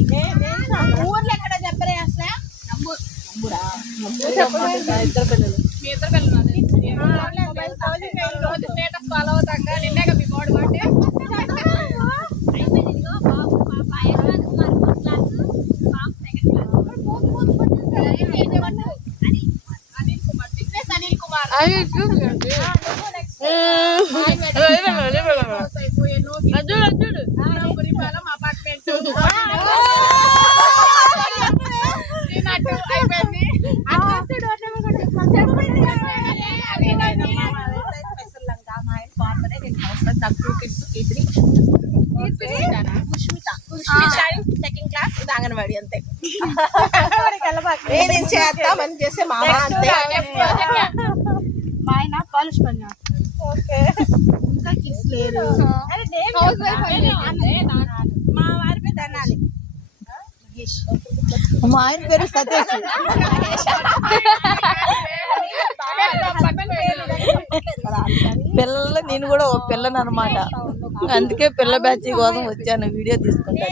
ఊర్లో ఎక్కడ చెప్పరే అసలు ఫాలో అవుతాక నిన్నే మీ కోడి మాట అనిల్ కుమార్ అపార్ట్మెంట్ అయిపోయింది సెకండ్ క్లాస్ ఇది అంగన్వాడి అంతే నేను చేస్తామని చేసే మా అంతే మా ఆయన పాలిష్ పని ఓకే ఇంకా కిడ్స్ లేరు మా వారి పేరు అనాలి మా ఆయన పేరు సతీష్ పిల్లలు నేను కూడా ఒక పిల్లని అనమాట అందుకే పిల్ల బ్యాచ్ కోసం వచ్చాను వీడియో తీసుకుంటా